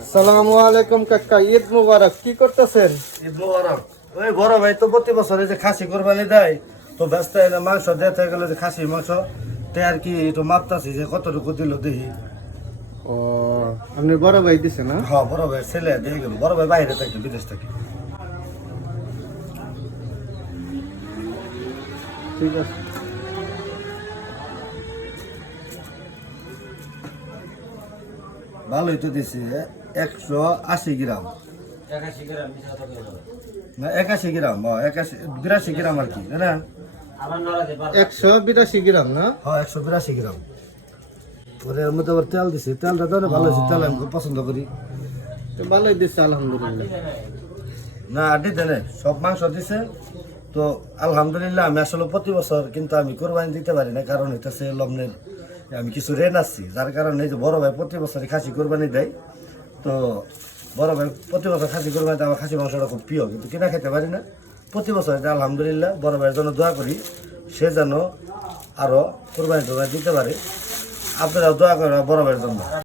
আসসালামু আলাইকুম কাকা, ঈদ মুবারক। কি করতেছেন? ঈদ মোবারক। ওই বড় ভাই তো প্রতি বছর যে খাসি কোরবানি দেয়, তো ব্যস্ত এনে মাংস দিতে গেলে যে খাসি মাংস তে আর কি একটু মাপতাছি যে কতটুকু দিল দেখি। ও, আপনি বড় ভাই দিছে না? হ্যাঁ, বড় ভাই ছেলে দেখে গেল। বড় ভাই বাইরে থাকে, বিদেশ থাকে। ঠিক আছে। ভালোই তো দিছি 180 গ্রাম না 81 গ্রাম, 82 গ্রাম আর কি, না? 182 গ্রাম না? হ্যাঁ, 182 গ্রাম। পরে এর মধ্যে আবার তেল দিছি, তেলটা তো ভালো হয়েছে, তেল আমি খুব পছন্দ করি। তো ভালোই দিচ্ছে আলহামদুলিল্লাহ। না দিতে নেই, সব মাংস দিছে। তো আলহামদুলিল্লাহ, আমি আসলে প্রতি বছর কিন্তু আমি কোরবানি দিতে পারি না, কারণ হইতেছে লগ্নের আমি কিছু রেন আসছি, যার কারণে এই যে বড় ভাই প্রতি বছরই খাসি কোরবানি দেয়। তো বড় ভাই প্রতি বছর খাসি কোরবানিতে আমার খাসি মাংসটা খুব প্রিয়, কিন্তু কিনা খেতে পারি না। প্রতি বছর এটা আলহামদুলিল্লাহ বড় ভাইয়ের জন্য দোয়া করি, সে যেন আরও কোরবানি টোরবানি দিতে পারে। আপনারাও দোয়া করেন বড় ভাইয়ের জন্য।